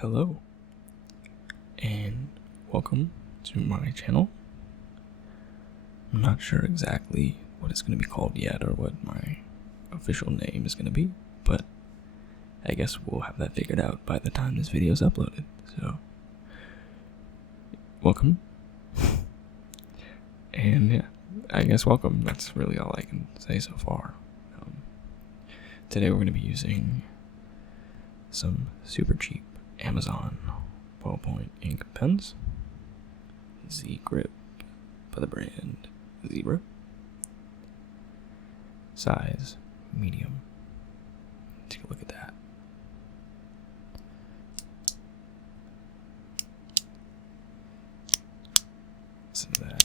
Hello, and welcome to my channel. I'm not sure exactly what it's going to be called yet or what my official name is going to be, but I guess we'll have that figured out by the time this video is uploaded. So, welcome. And yeah, I guess welcome. That's really all I can say so far. Today we're going to be using some super cheap Amazon ballpoint ink pens. Z Grip by the brand Zebra. Size medium. Take a look at that. Listen to that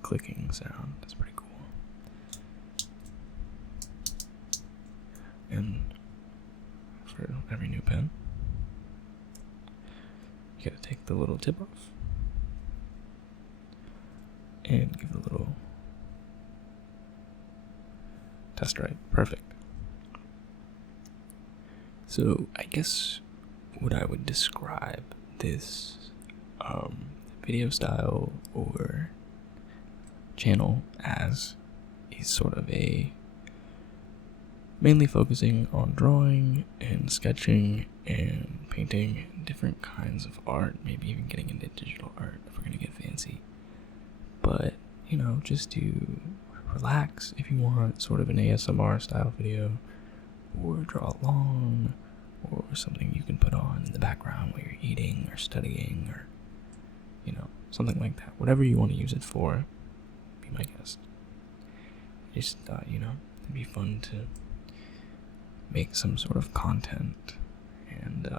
clicking sound. That's pretty cool. And for every new pen, you gotta take the little tip off and give it a little test right. Perfect. So I guess what I would describe this video style or channel as is sort of a mainly focusing on drawing and sketching and painting and different kinds of art, maybe even getting into digital art if we're gonna get fancy. But, you know, just to relax if you want, sort of an ASMR style video, or draw along, or something you can put on in the background while you're eating or studying, or, you know, something like that. Whatever you want to use it for, be my guest. I just thought, you know, it'd be fun to make some sort of content and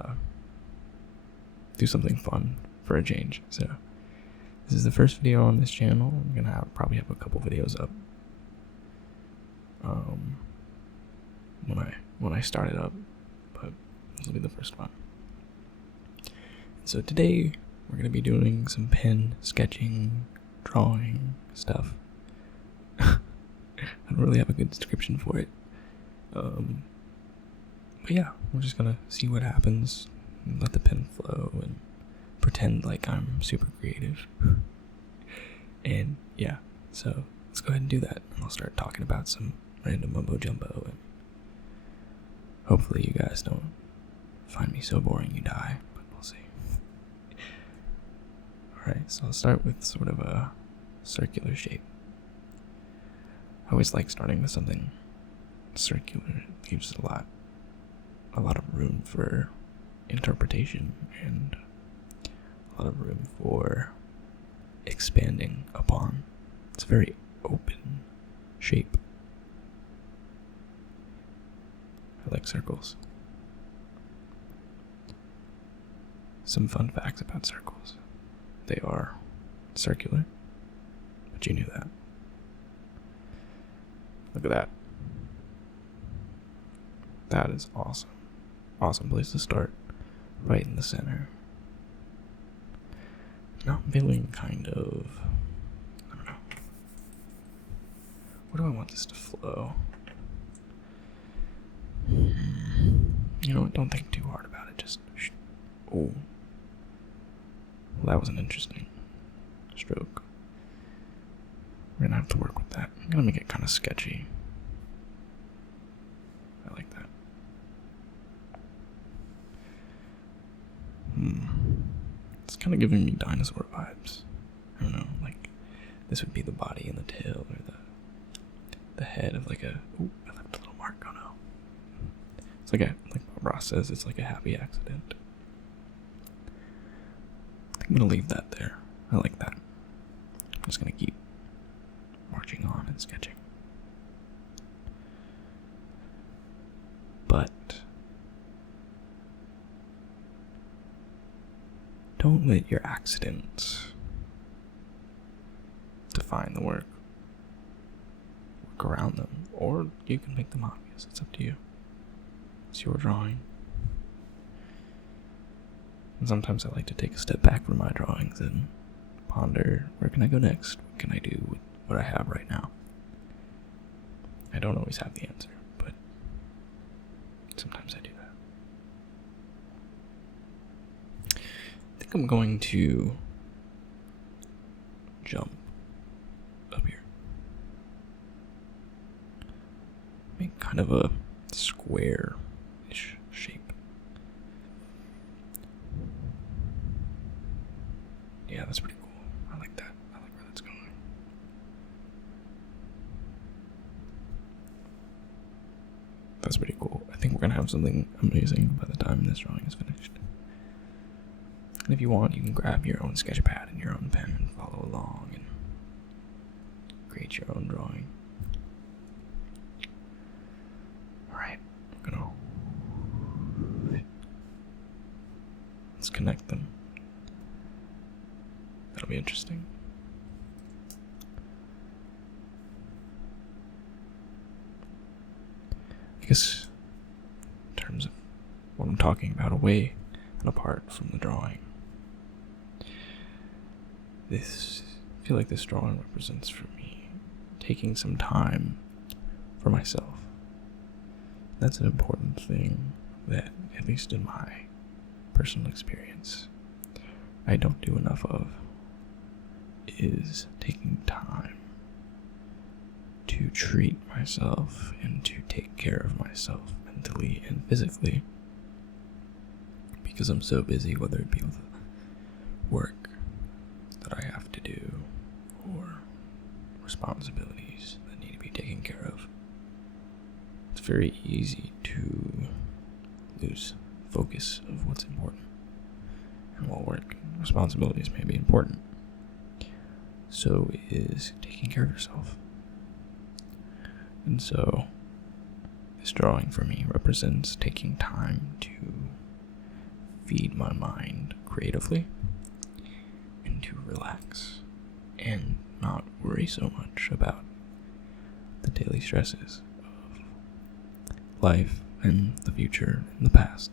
do something fun for a change. So this is the first video on this channel. I'm gonna probably have a couple videos up when I start it up, but this will be the first one. So today we're gonna be doing some pen sketching, drawing stuff. I don't really have a good description for it. But yeah, we're just gonna see what happens and let the pen flow and pretend like I'm super creative. And yeah, so let's go ahead and do that. And I'll start talking about some random mumbo jumbo, and hopefully you guys don't find me so boring you die, but we'll see. Alright, so I'll start with sort of a circular shape. I always like starting with something circular. It gives a lot of room for interpretation and a lot of room for expanding upon. It's a very open shape. I like circles. Some fun facts about circles. They are circular, but you knew that. Look at that. That is awesome. Awesome place to start. Right in the center. Now I'm feeling kind of, I don't know. Where do I want this to flow? You know what? Don't think too hard about it. Just, oh. Well, that was an interesting stroke. We're gonna have to work with that. I'm gonna make it kind of sketchy. I like that. It's kind of giving me dinosaur vibes. I don't know, like this would be the body and the tail, or the head of like a. Oh, I left a little mark. Oh no. It's like Bob Ross says, it's like a happy accident. I think I'm gonna leave that there. I like that. I'm just gonna keep marching on and sketching. But don't let your accidents define the work. Work around them, or you can make them obvious. It's up to you. It's your drawing. And sometimes I like to take a step back from my drawings and ponder, where can I go next? What can I do with what I have right now? I don't always have the answer, but sometimes I do that. think I'm going to jump up here. Make kind of a square-ish shape. Yeah, that's pretty cool. I like that. I like where that's going. That's pretty cool. I think we're gonna have something amazing by the time this drawing is finished. And if you want, you can grab your own sketch pad and your own pen and follow along and create your own drawing. Alright, I'm gonna... let's connect them. That'll be interesting. I guess, in terms of what I'm talking about, away and apart from the drawing, I feel like this drawing represents for me taking some time for myself. That's an important thing that, at least in my personal experience, I don't do enough of, is taking time to treat myself and to take care of myself mentally and physically, because I'm so busy, whether it be with work that I have to do or responsibilities that need to be taken care of. It's very easy to lose focus of what's important. And while work and responsibilities may be important, so is taking care of yourself. And so, this drawing for me represents taking time to feed my mind creatively and to relax and not worry so much about the daily stresses of life and the future and the past.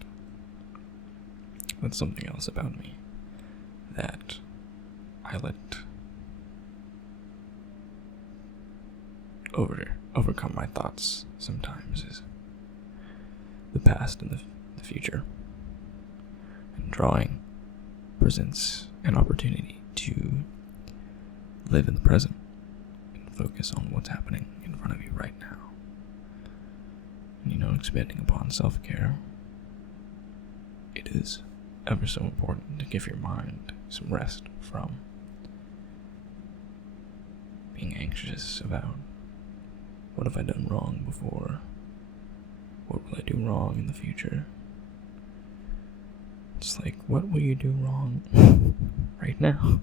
That's something else about me that I let overcome my thoughts sometimes, is the past and the future. And drawing presents an opportunity to live in the present and focus on what's happening in front of you right now. And expanding upon self-care, it is ever so important to give your mind some rest from being anxious about, what have I done wrong before? What will I do wrong in the future? It's like, what will you do wrong right now?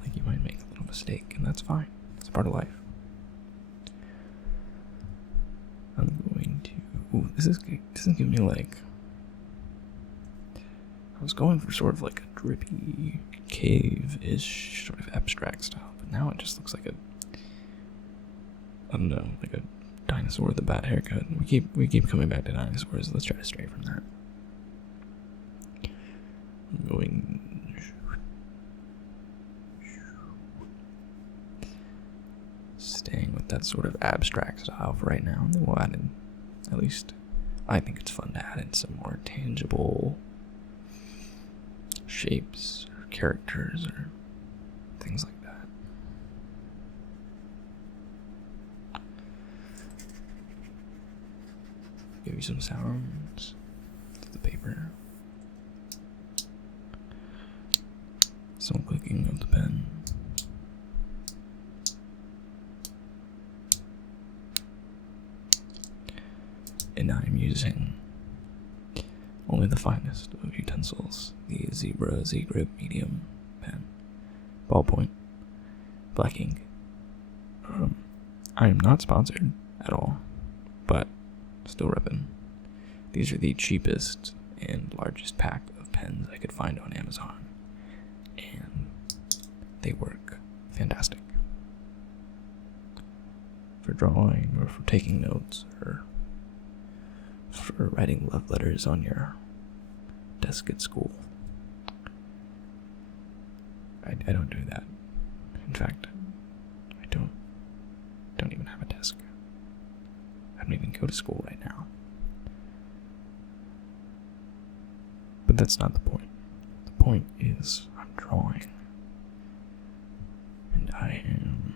Like, you might make a little mistake, and that's fine. It's part of life. I'm going to... ooh, this is giving me, like... I was going for sort of like a drippy, cave-ish, sort of abstract style, but now it just looks like a... I don't know, like a dinosaur with a bad haircut. We keep coming back to dinosaurs. Let's try to stray from that. I'm going... staying with that sort of abstract style for right now, and then we'll add in, at least I think it's fun to add in some more tangible shapes or characters or things like that. Give you some sounds to the paper. Some clicking of the pen. And I'm using only the finest of utensils, the Zebra Z-Grip Medium pen, ballpoint, black ink. I am not sponsored at all, but still repping. These are the cheapest and largest pack of pens I could find on Amazon, and they work fantastic for drawing or for taking notes or for writing love letters on your desk at school. I don't do that. In fact, I don't even have a desk. I don't even go to school right now. But that's not the point. The point is I'm drawing, and I am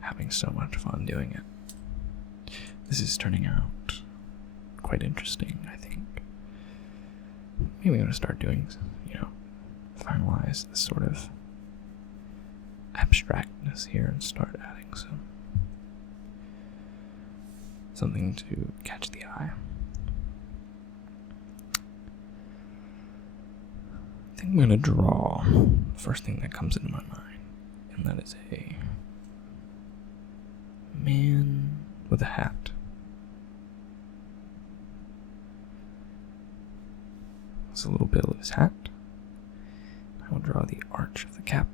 having so much fun doing it. This is turning out quite interesting, I think. Maybe I'm gonna start doing, finalize this sort of abstractness here and start adding something to catch the eye. I think I'm gonna draw the first thing that comes into my mind, and that is a man with a hat. That's a little bit of his hat. I will draw the arch of the cap.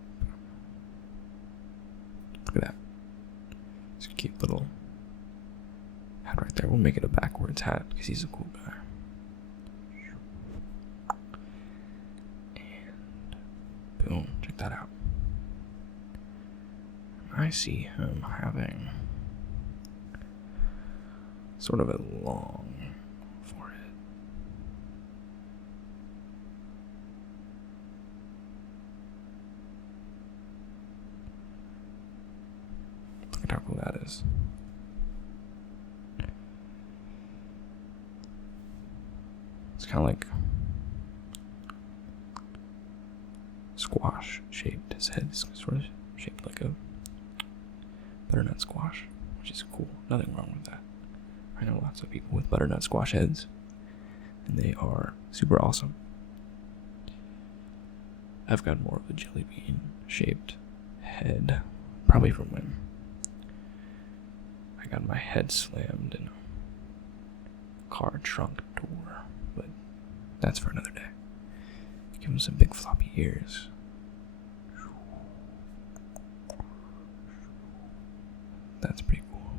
Look at that. It's a cute little hat right there. We'll make it a backwards hat because he's a cool guy. And boom, check that out. I see him having sort of a long forehead. Look at how cool that is. It's kind of like squash shaped. His head is sort of shaped like a butternut squash, which is cool. Nothing wrong with that. I know lots of people with butternut squash heads, and they are super awesome. I've got more of a jelly bean shaped head, probably from when I got my head slammed in a car trunk door, but that's for another day. Give him some big floppy ears. That's pretty cool.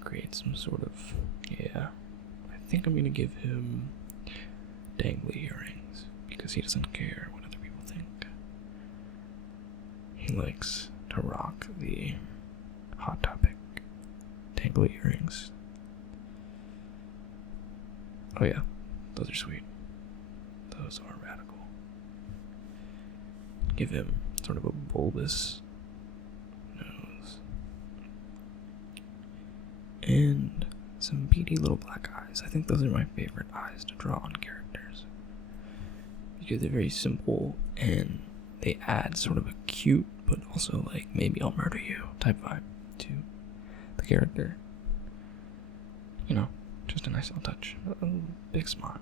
Create some sort of, I think I'm gonna give him dangly earrings because he doesn't care what other people think. He likes to rock the Hot Topic dangly earrings. Oh yeah, those are sweet. Those are radical. Give him sort of a bulbous nose. And some beady little black eyes. I think those are my favorite eyes to draw on characters, because they're very simple and they add sort of a cute, but also like maybe I'll murder you type vibe to the character. Just a nice little touch. A big smile.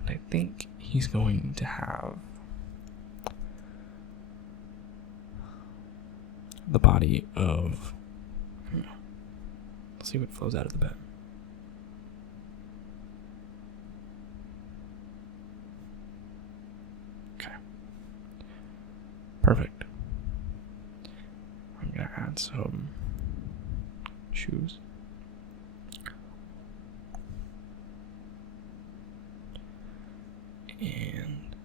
And I think he's going to have the body of, let's see what flows out of the bed. Okay. Perfect. I'm gonna add some shoes. And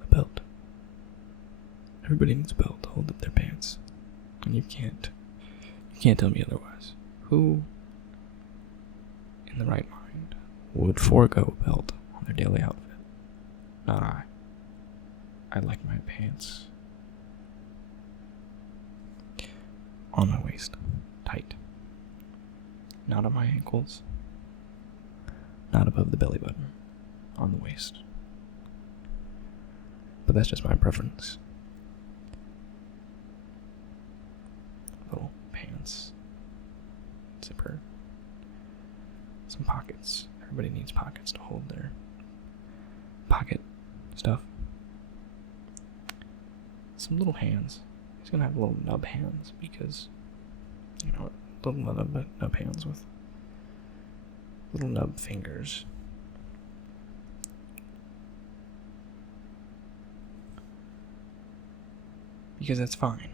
a belt. Everybody needs a belt to hold up their pants. And you can't tell me otherwise. Who in the right mind would forego a belt on their daily outfit? Not I. I like my pants on my waist, tight. Not on my ankles. Not above the belly button. On the waist. But that's just my preference. Little pants. Zipper. Some pockets. Everybody needs pockets to hold their pocket stuff. Some little hands. He's gonna have little nub hands because, little nub hands with little nub fingers. Because that's fine.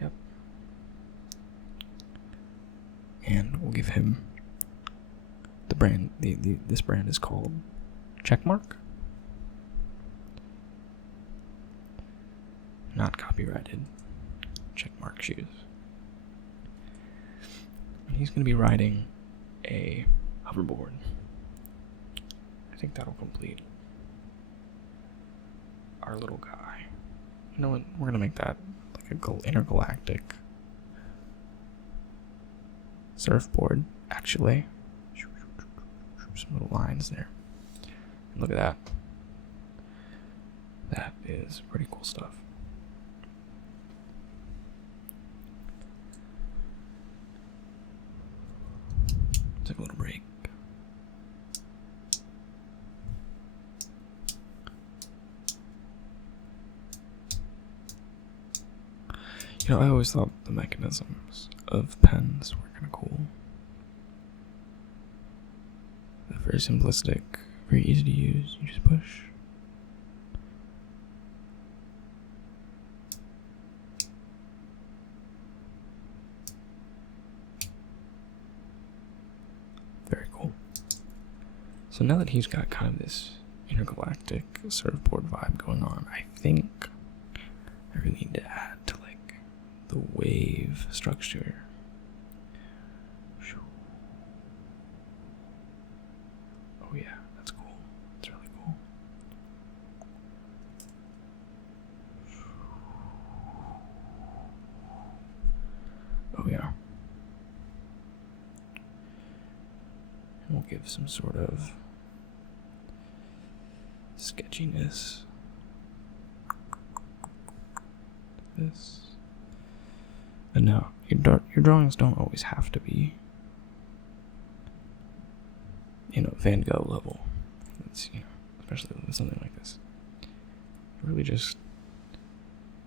Yep. And we'll give him the brand. This brand is called Checkmark. Not copyrighted. Checkmark shoes. And he's going to be riding a hoverboard. I think that'll complete our little guy. You know what? We're going to make that like a intergalactic surfboard, actually. Some little lines there. And look at that. That is pretty cool stuff. Take a little break. You know, I always thought the mechanisms of pens were kind of cool. They're very simplistic, very easy to use. You just push. Very cool. So now that he's got kind of this intergalactic surfboard vibe going on, I think I really need to add to like the wave structure. Oh yeah, that's cool. That's really cool. Oh yeah. And we'll give some sort of sketchiness to this. And no, your drawings don't always have to be, you know, Van Gogh level. It's, you know, especially with something like this. Really just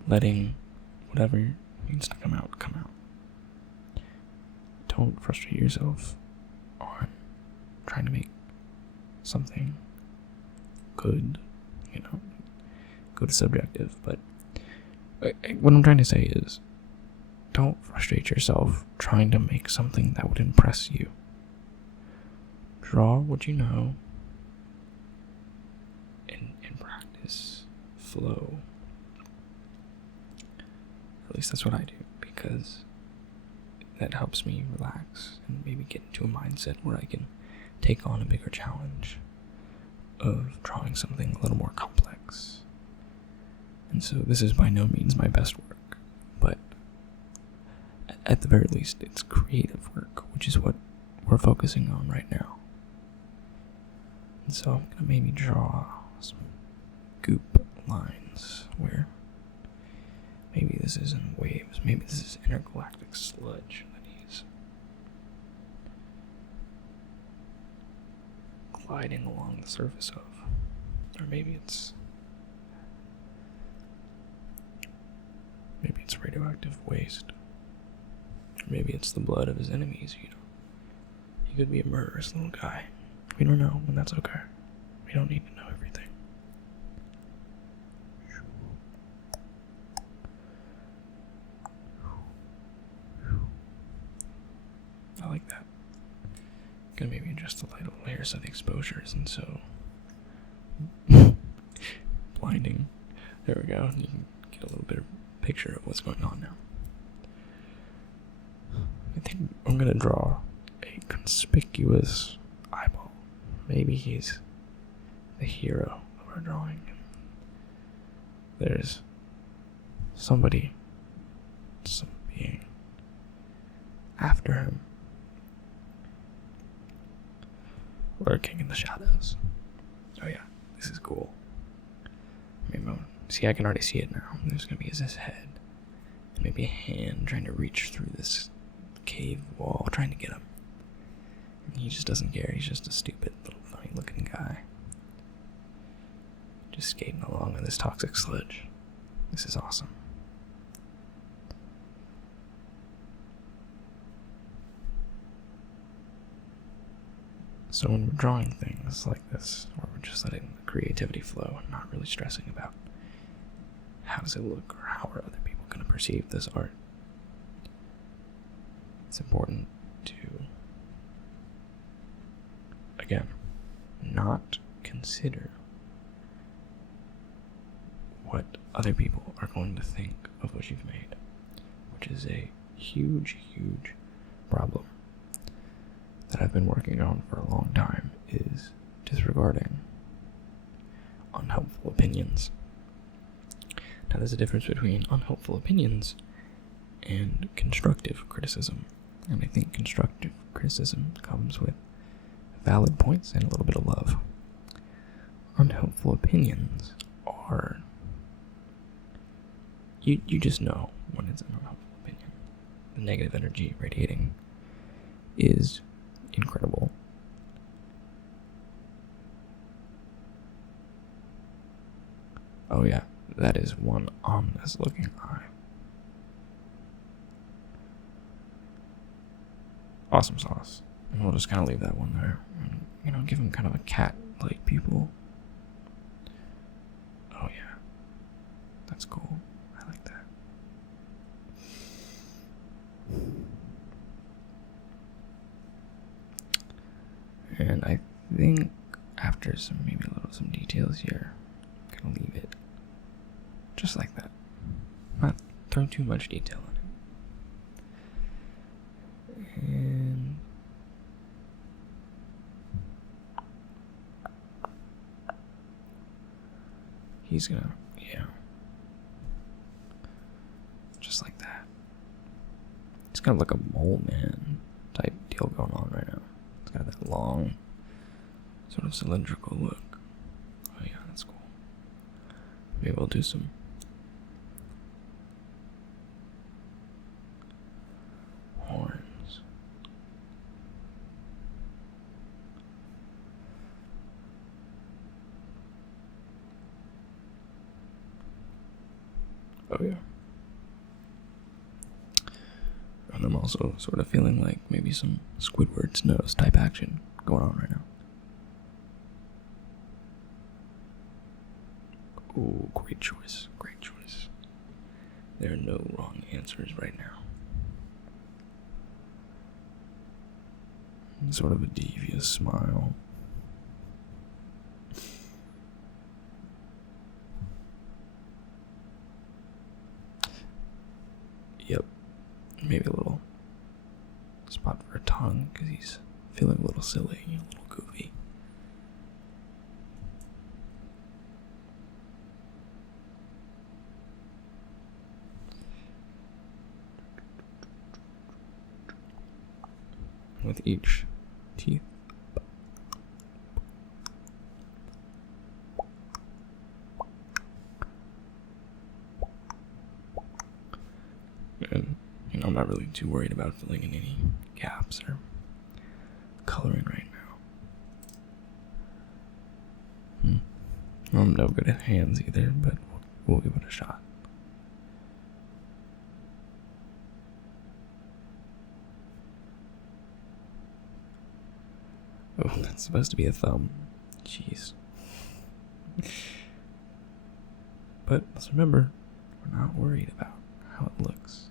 letting whatever needs to come out. Don't frustrate yourself on trying to make something good. You know, good is subjective, but what I'm trying to say is, don't frustrate yourself trying to make something that would impress you. Draw what you know and practice flow. At least that's what I do, because that helps me relax and maybe get into a mindset where I can take on a bigger challenge of drawing something a little more complex. And so this is by no means my best work, but at the very least it's creative work, which is what we're focusing on right now. And so I'm going to maybe draw some goop lines where maybe this isn't waves, maybe this is intergalactic sludge that he's gliding along the surface of. Or maybe it's radioactive waste. Or maybe it's the blood of his enemies, you know. He could be a murderous little guy. We don't know, and that's okay. We don't need to know everything. I like that. Gonna maybe adjust the light a layer so the exposure isn't so blinding. There we go. You can get a little bit of picture of what's going on now. I think I'm gonna draw a conspicuous eyeball. Maybe he's the hero of our drawing. There's somebody, some being after him, lurking in the shadows. Oh yeah, this is cool. See, I can already see it now. There's gonna be his head, and maybe a hand trying to reach through this cave wall, trying to get him. And he just doesn't care. He's just a stupid little funny looking guy, just skating along in this toxic sludge. This is awesome. So when we're drawing things like this, where we're just letting the creativity flow and not really stressing about how does it look or how are other people going to perceive this art, it's important to, again, not consider what other people are going to think of what you've made, which is a huge, huge problem that I've been working on for a long time is disregarding unhelpful opinions. Now, there's a difference between unhelpful opinions and constructive criticism. And I think constructive criticism comes with valid points and a little bit of love. Unhelpful opinions are... You just know when it's an unhelpful opinion. The negative energy radiating is incredible. Oh yeah, that is one ominous looking eye. Awesome sauce. And we'll just kind of leave that one there. And, give him kind of a cat-like pupil. Oh yeah. That's cool. I like that. And I think after some details here, I'm gonna leave it just like that. Not throw too much detail in it. And he's gonna, just like that. It's kind of like a mole man type deal going on right now. It's got that long, sort of cylindrical look. Oh yeah, that's cool. Maybe we'll do some horns. Oh yeah. And I'm also sort of feeling like maybe some Squidward's nose type action going on right now. Ooh, great choice, great choice. There are no wrong answers right now. Sort of a devious smile. Yep. Maybe a little spot for a tongue because he's feeling a little silly, a little goofy. With each teeth. And, I'm not really too worried about filling in any gaps or coloring right now. I'm no good at hands either, but we'll give it a shot. Oh, that's supposed to be a thumb. Jeez. But let's remember, we're not worried about how it looks.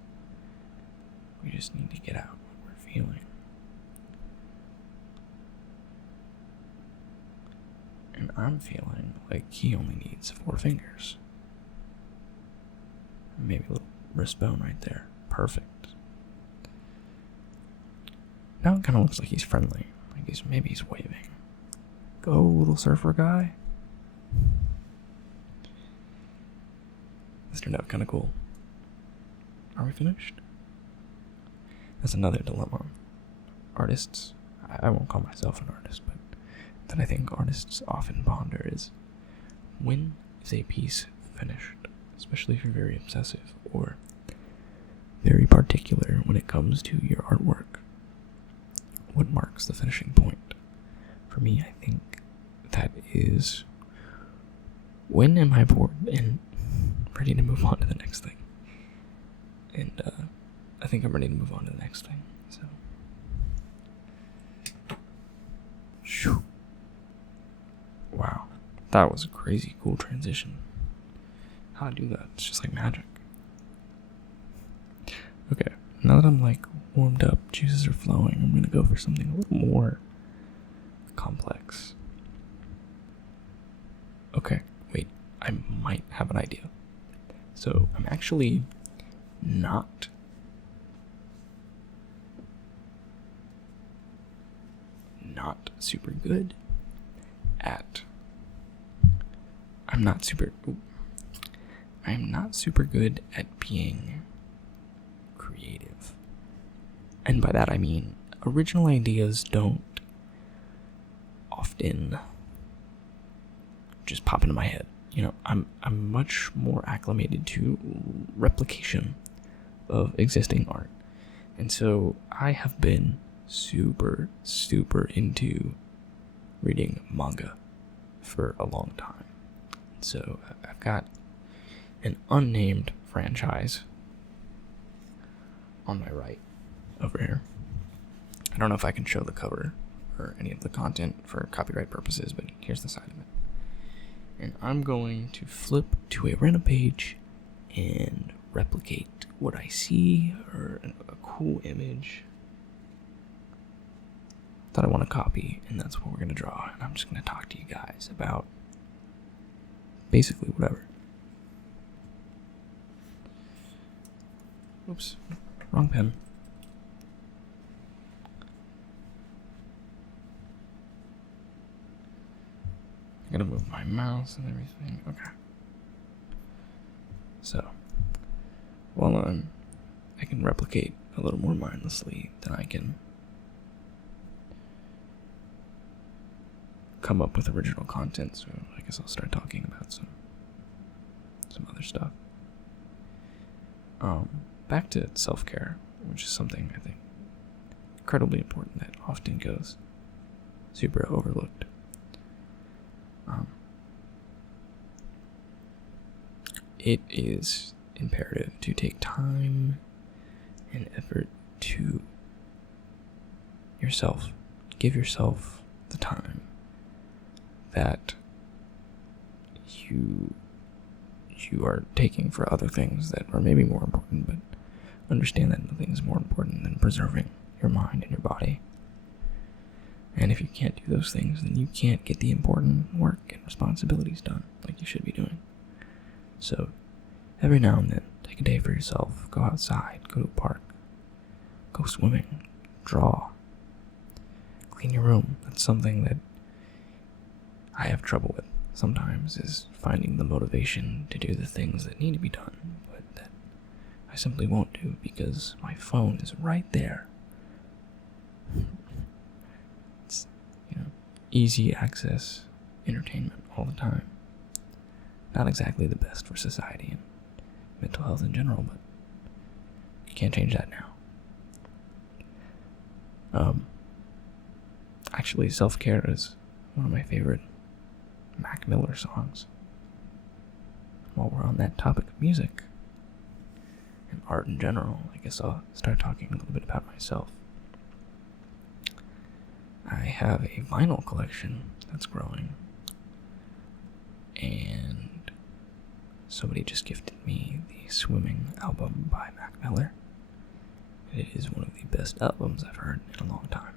We just need to get out what we're feeling. And I'm feeling like he only needs 4 fingers. Maybe a little wrist bone right there. Perfect. Now it kind of looks like he's friendly. Maybe he's waving. Go, little surfer guy. This turned out kind of cool. Are we finished? That's another dilemma. Artists, I won't call myself an artist, but that I think artists often ponder is, when is a piece finished? Especially if you're very obsessive or very particular when it comes to your artwork. What marks the finishing point? For me, I think that is, when am I bored and ready to move on to the next thing? And I think I'm ready to move on to the next thing. So, shoo. Wow, that was a crazy cool transition. How to do that? It's just like magic. Okay, now that I'm warmed up, juices are flowing, I'm gonna go for something a little more complex. Okay, wait, I might have an idea. So I'm actually not not super good at I'm not super good at being creative. And by that I mean original ideas don't often just pop into my head. I'm much more acclimated to replication of existing art. And so I have been super into reading manga for a long time. So I've got an unnamed franchise on my right over here. I don't know if I can show the cover or any of the content for copyright purposes, but here's the side of it. And I'm going to flip to a random page and replicate what I see or a cool image that I want to copy, and that's what we're going to draw. And I'm just going to talk to you guys about basically whatever. Oops, wrong pen. I'm gonna move my mouse and everything. Okay. So, while I can replicate a little more mindlessly, then I can come up with original content. So I guess I'll start talking about some other stuff. Back to self-care, which is something I think incredibly important that often goes super overlooked. It is imperative to take time and effort to yourself. Give yourself the time that you are taking for other things that are maybe more important, but understand that nothing is more important than preserving your mind and your body. And if you can't do those things, then you can't get the important work and responsibilities done like you should be doing. So, every now and then, take a day for yourself. Go outside, go to a park, go swimming, draw, clean your room. That's something that I have trouble with sometimes, is finding the motivation to do the things that need to be done, but that I simply won't do because my phone is right there. It's, easy access entertainment all the time. Not exactly the best for society and mental health in general, but you can't change that now. Actually, Self-Care is one of my favorite Mac Miller songs. While we're on that topic of music and art in general, I guess I'll start talking a little bit about myself. I have a vinyl collection that's growing, and somebody just gifted me the Swimming album by Mac Miller. It is one of the best albums I've heard in a long time.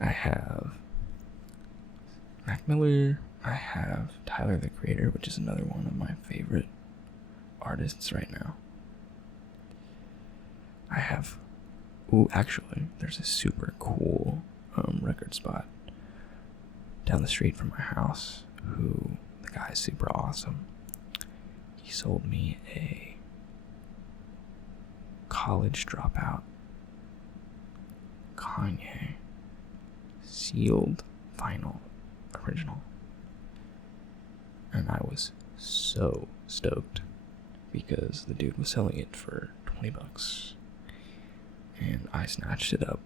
I have Mac Miller, I have Tyler the Creator, which is another one of my favorite artists right now. I have, actually, there's a super cool record spot down the street from my house, who, the guy's super awesome. He sold me a college dropout Kanye sealed vinyl original, and I was so stoked because the dude was selling it for $20, and I snatched it up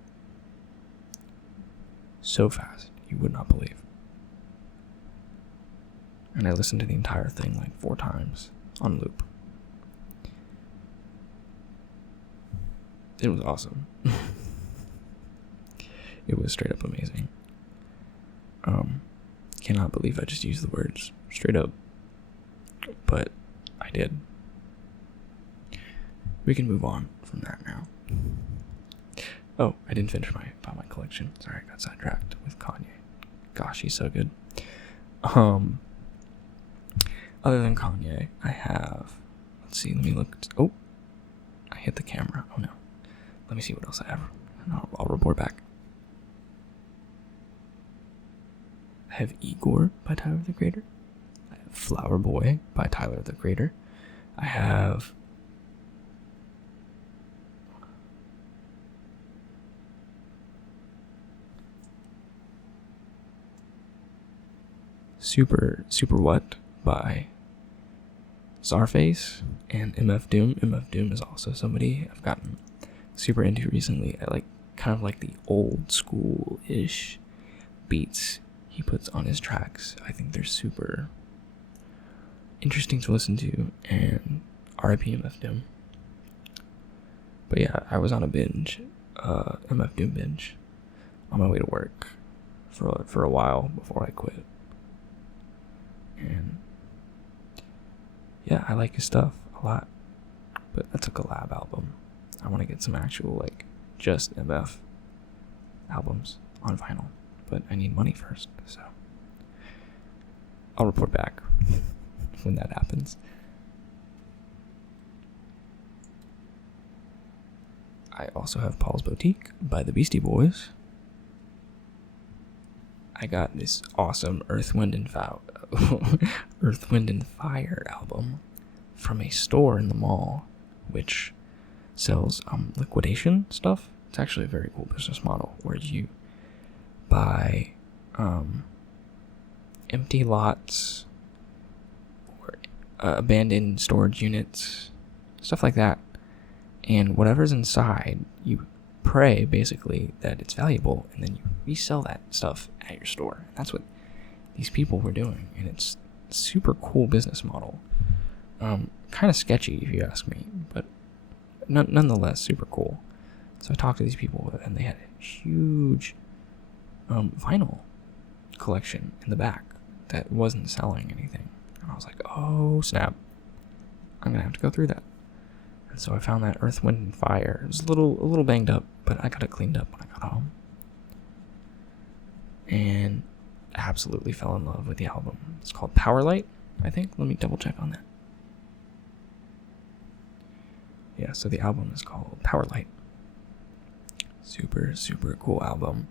so fast you would not believe. And I listened to the entire thing like 4 times on loop. It was awesome. It was straight up amazing. Cannot believe I just used the words straight up, but I did. We can move on from that now. Oh, I didn't finish my collection. Sorry, I got sidetracked with Kanye. Gosh, he's so good. Other than Kanye, I have, let's see, let me look. Oh, I hit the camera. Oh no. Let me see what else I have. And I'll report back. I have Igor by Tyler the Creator. I have Flower Boy by Tyler the Creator. I have Super What by Czarface and MF Doom. MF Doom is also somebody I've gotten super into recently. I like kind of like the old school-ish beats he puts on his tracks. I think they're super interesting to listen to, and RIP MF Doom. But yeah, I was on a binge, MF Doom binge, on my way to work for a while before I quit. And yeah, I like his stuff a lot, but that's a collab album. I want to get some actual, like, just MF albums on vinyl, but I need money first, so I'll report back when that happens. I also have Paul's Boutique by the Beastie Boys. I got this awesome Earth, Wind, and Fire album from a store in the mall, which sells liquidation stuff. It's actually a very cool business model where you buy empty lots or abandoned storage units, stuff like that, and whatever's inside, you pray basically that it's valuable, and then you resell that stuff at your store. That's what these people were doing, and it's a super cool business model. Kind of sketchy if you ask me, but nonetheless super cool. So I talked to these people, and they had a huge vinyl collection in the back that wasn't selling anything, and I was like, oh snap, I'm gonna have to go through that. And so I found that Earth, Wind, and Fire. It was a little banged up, but I got it cleaned up when I got home. And I absolutely fell in love with the album. It's called Powerlight, I think. Let me double check on that. Yeah, so the album is called Powerlight. Super, super cool album.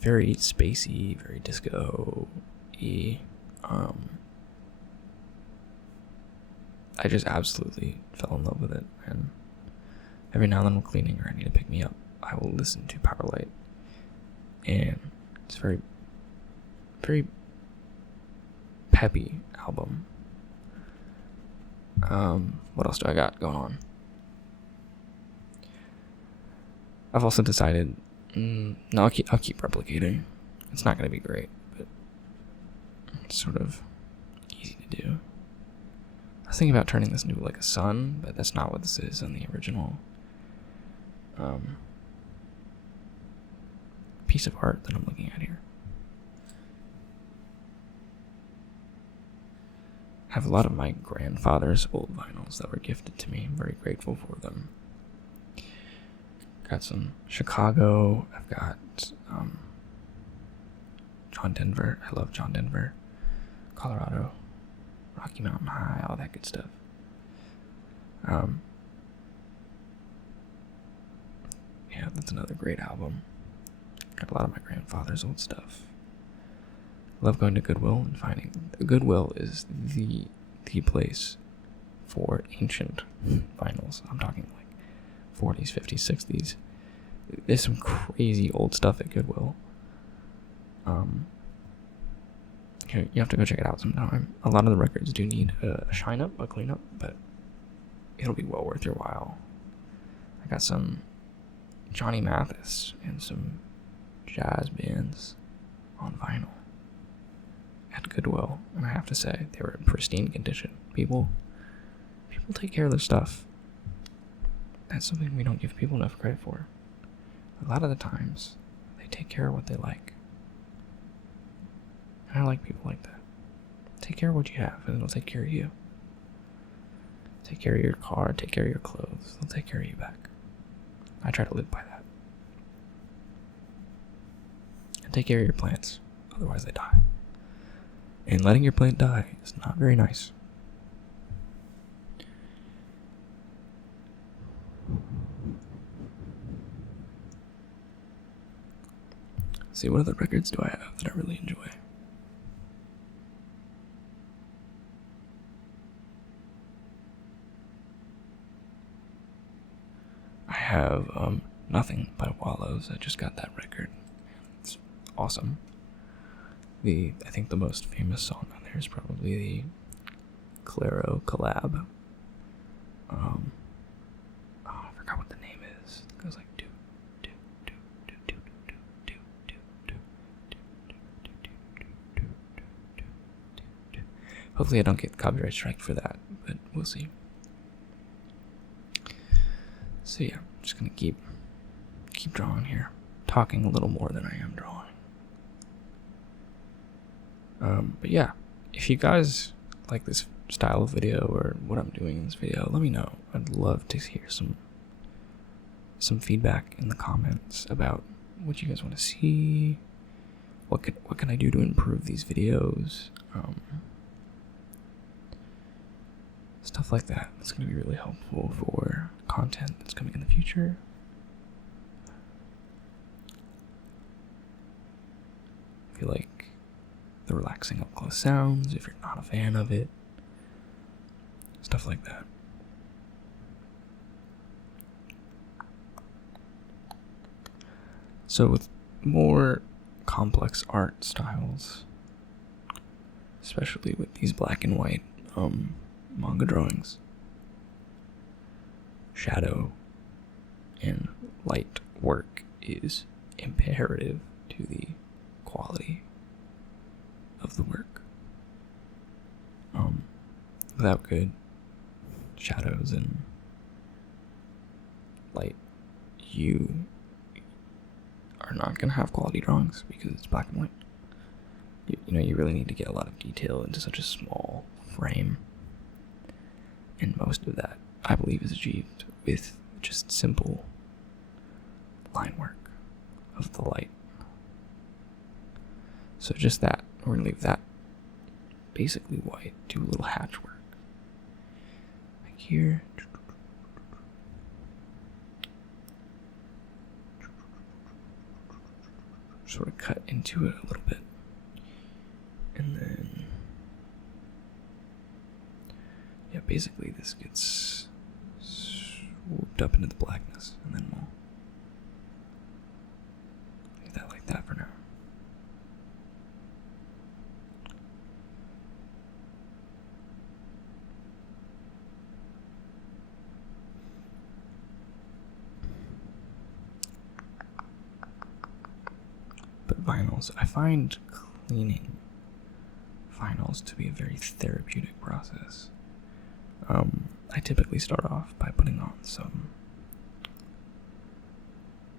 Very spacey, very disco-y. I just absolutely fell in love with it, and every now and then I'm cleaning or I need to pick me up, I will listen to Powerlight, and it's a very, very peppy album. What else do I got going on? I've also decided, no, I'll keep replicating. It's not going to be great, but it's sort of easy to do. I was thinking about turning this into like a sun, but that's not what this is on the original piece of art that I'm looking at here. I have a lot of my grandfather's old vinyls that were gifted to me. I'm very grateful for them. Got some Chicago. I've got John Denver. I love John Denver. Colorado. Rocky Mountain High, all that good stuff. Yeah, that's another great album. Got a lot of my grandfather's old stuff. Love going to Goodwill and finding... Goodwill is the place for ancient vinyls. I'm talking like 40s, 50s, 60s. There's some crazy old stuff at Goodwill. You have to go check it out sometime. A lot of the records do need a shine up, a clean up, but it'll be well worth your while. I got some Johnny Mathis and some jazz bands on vinyl at Goodwill, and I have to say they were in pristine condition. People take care of their stuff. That's something we don't give people enough credit for. A lot of the times, they take care of what they like. And I like people like that. Take care of what you have, and it'll take care of you. Take care of your car, take care of your clothes. They'll take care of you back. I try to live by that. And take care of your plants, otherwise they die. And letting your plant die is not very nice. see, what other records do I have that I really enjoy? I have Nothing by Wallows. I just got that record. It's awesome. I think the most famous song on there is probably the Claro collab. I forgot what the name is. It goes like do do do do do do do do do do do do. Hopefully I don't get copyright strike for that, but we'll see. So yeah, I'm just gonna keep drawing here, talking a little more than I am drawing. But yeah, if you guys like this style of video or what I'm doing in this video, let me know. I'd love to hear some feedback in the comments about what you guys want to see. What can I do to improve these videos? Stuff like that. It's going to be really helpful for content that's coming in the future. If you like the relaxing up close sounds, if you're not a fan of it, stuff like that. So with more complex art styles, especially with these black and white manga drawings, shadow and light work is imperative to the quality of the work. Without good shadows and light, you are not going to have quality drawings because it's black and white. You really need to get a lot of detail into such a small frame, and most of that, I believe, is achieved with just simple line work of the light. So just that, we're going to leave that basically white, do a little hatch work. Like here. Sort of cut into it a little bit. And then, yeah, basically this gets swooped up into the blackness, and then we'll leave that like that for now. But vinyls, I find cleaning vinyls to be a very therapeutic process. I typically start off by putting on some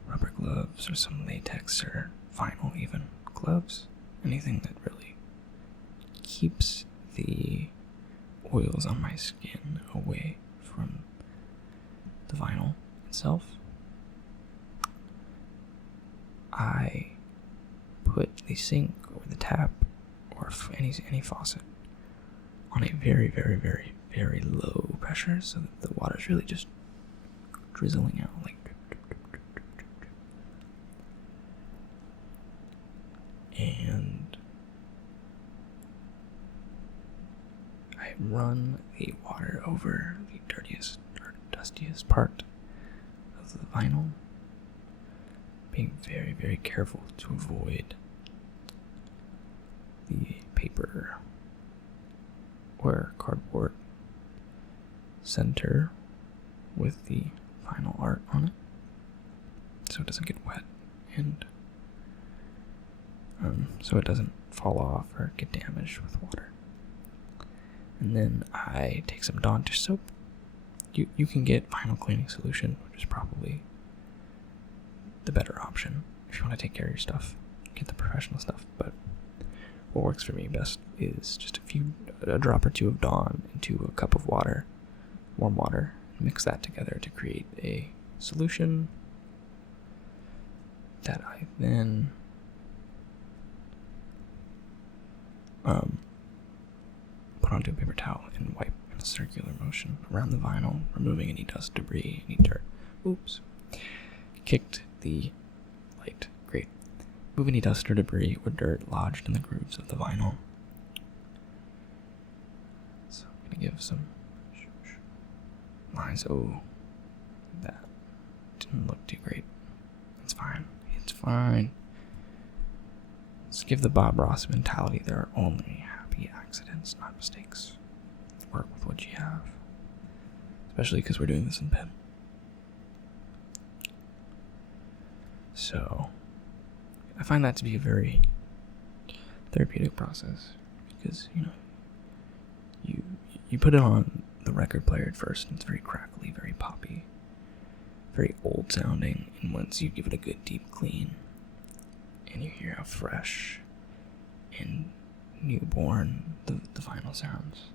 rubber gloves or some latex or vinyl even gloves. Anything that really keeps the oils on my skin away from the vinyl itself. I put the sink or the tap or any faucet on a very, very, very, very low pressure so that the water's really just drizzling out like. And I run the water over the dirtiest or dustiest part of the vinyl, being very, very careful to avoid the paper or cardboard center with the vinyl art on it, so it doesn't get wet and so it doesn't fall off or get damaged with water. And then I take some Dawn dish soap. You can get vinyl cleaning solution, which is probably the better option if you want to take care of your stuff. Get the professional stuff, but what works for me best is just a drop or two of Dawn into a cup of water, warm water, and mix that together to create a solution that I then put onto a paper towel and wipe in a circular motion around the vinyl, removing any dust, debris, any dirt. Oops. Kicked the light. Great. Move any dust or debris or dirt lodged in the grooves of the vinyl. So I'm gonna give some lines. Oh, that didn't look too great. It's fine. It's fine. Let's give the Bob Ross mentality. There are only happy accidents, not mistakes. Work with what you have. Especially because we're doing this in pen. So, I find that to be a very therapeutic process. Because, you put it on the record player at first, and it's very crackly, very poppy, very old sounding, and once you give it a good deep clean, and you hear how fresh and newborn the vinyl sounds,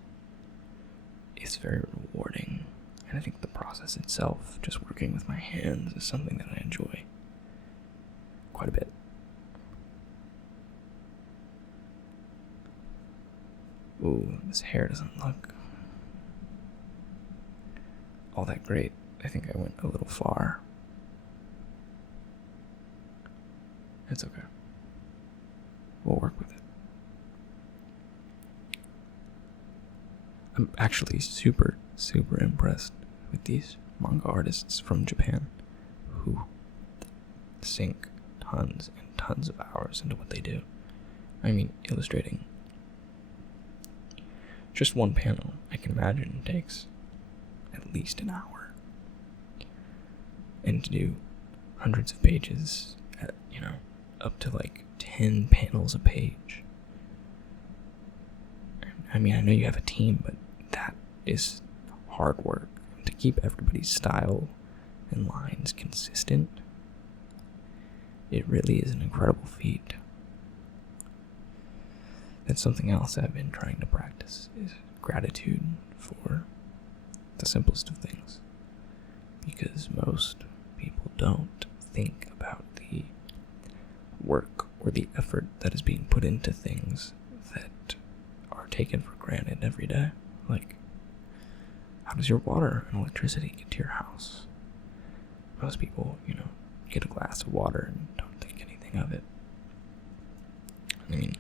it's very rewarding. And I think the process itself, just working with my hands, is something that I enjoy quite a bit. Ooh, this hair doesn't look all that great. I think I went a little far. It's okay. We'll work with it. I'm actually super impressed with these manga artists from Japan who sink tons and tons of hours into what they do. I mean, illustrating just one panel, I can imagine, takes at least an hour. And to do hundreds of pages at, up to like 10 panels a page. I mean, I know you have a team, but that is hard work. To keep everybody's style and lines consistent, it really is an incredible feat. That's something else I've been trying to practice, is gratitude for the simplest of things. Because most people don't think about the work or the effort that is being put into things that are taken for granted every day. Like, how does your water and electricity get to your house? Most people, get a glass of water and don't think anything of it. I mean,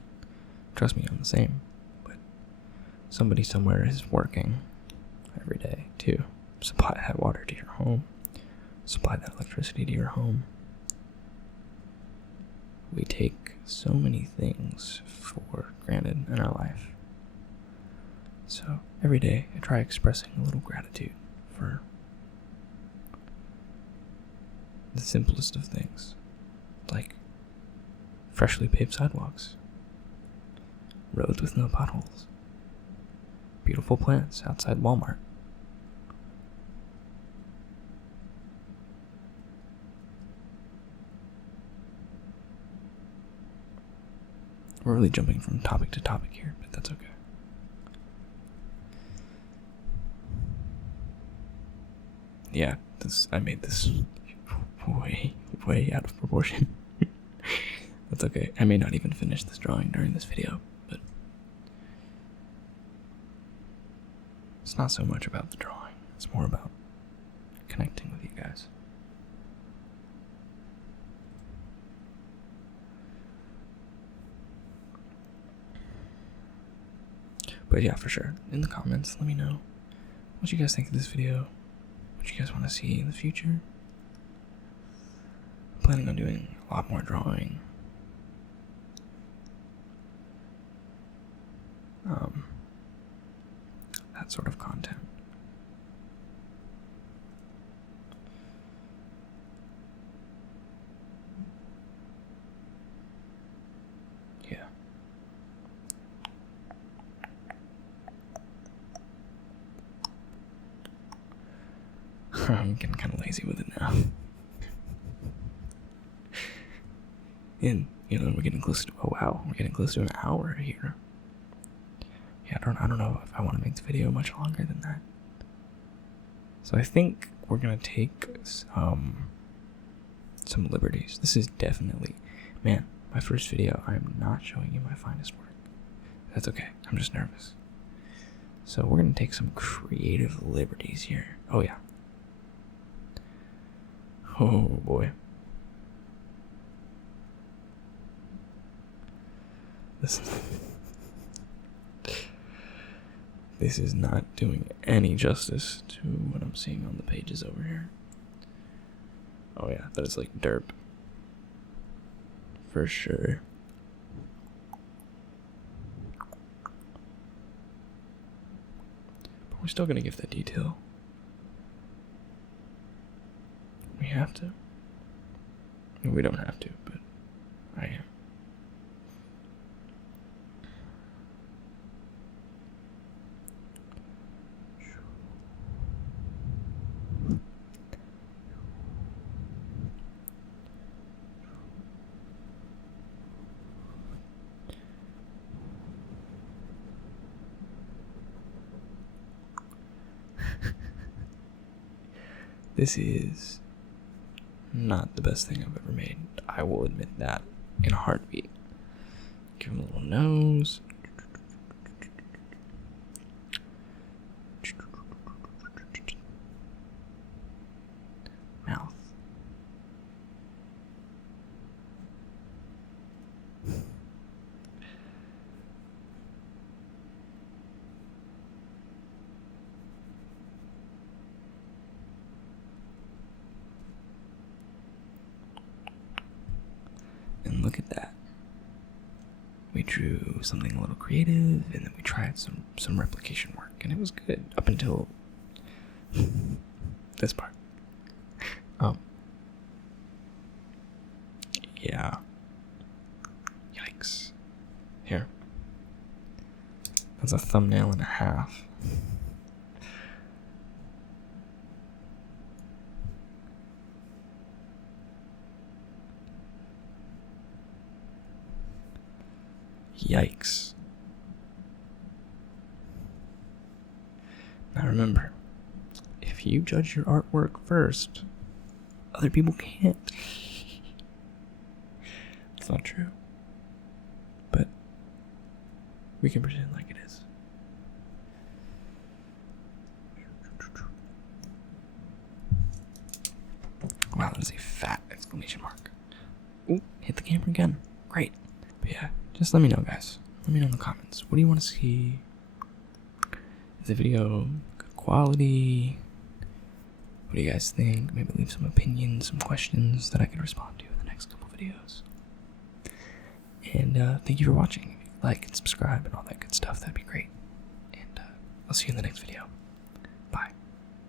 trust me, I'm the same. But somebody somewhere is working every day to supply that water to your home, supply that electricity to your home. We take so many things for granted in our life. So every day I try expressing a little gratitude for the simplest of things, like freshly paved sidewalks, roads with no potholes, beautiful plants outside Walmart. We're really jumping from topic to topic here, but that's okay. Yeah, I made this way out of proportion. That's okay. I may not even finish this drawing during this video, but it's not so much about the drawing. It's more about connecting with you guys. But yeah, for sure, in the comments, let me know what you guys think of this video, what you guys want to see in the future. I'm planning on doing a lot more drawing. That sort of content. Yeah. I'm getting kind of lazy with it now. And, we're getting close to, we're getting close to an hour here. Yeah, I don't know if I want to make the video much longer than that. So I think we're going to take some liberties. This is definitely, man, my first video. I'm not showing you my finest work. That's okay. I'm just nervous. So we're going to take some creative liberties here. Oh, yeah. Oh, boy. This is not doing any justice to what I'm seeing on the pages over here. Oh yeah, that is like derp. For sure. But we're still gonna give that detail. We have to. We don't have to, but I am. This is not the best thing I've ever made. I will admit that in a heartbeat. Give him a little nose. Mouth. And look at that. We drew something a little creative, and then we tried some replication work, and it was good up until this part. Yeah. Yikes. Here. That's a thumbnail and a half. Yikes. Now remember, if you judge your artwork first, other people can't. It's not true. But we can pretend like it is. Wow, that is a fat exclamation mark. Ooh, hit the camera again. Great. But yeah, just let me know, guys. Let me know in the comments. What do you want to see? Is the video good quality? What do you guys think? Maybe leave some opinions, some questions that I could respond to in the next couple videos. And thank you for watching. Like and subscribe and all that good stuff. That'd be great. And I'll see you in the next video.